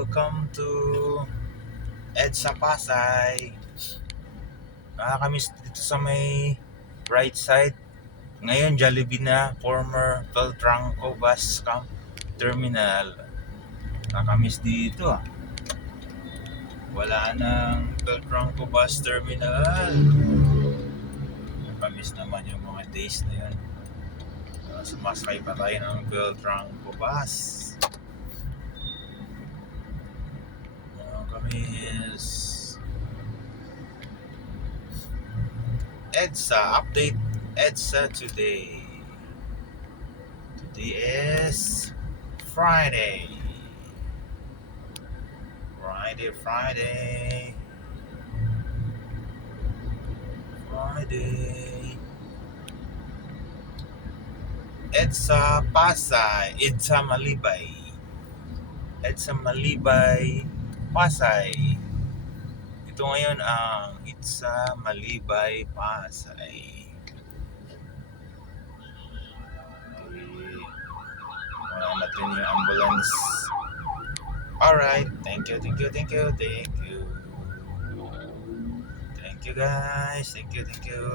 Welcome to EDSA Pasay. Nakakamiss dito sa may right side. Ngayon Jollibee na, former Beltranco Bus Camp Terminal. Nakakamiss dito ah. Wala nang Beltranco Bus Terminal. Nakakamiss naman yung mga days na yun. Sumasakay pa tayo ng Beltranco Bus. Nakakamiss. EDSA update. EDSA today. Today is Friday. Friday. EDSA Pasay. EDSA Malibay. EDSA Malibay Pasay. Ito ngayon ang EDSA Malibay Pasay. Wala natin yung ambulance. Alright, thank you guys, thank you.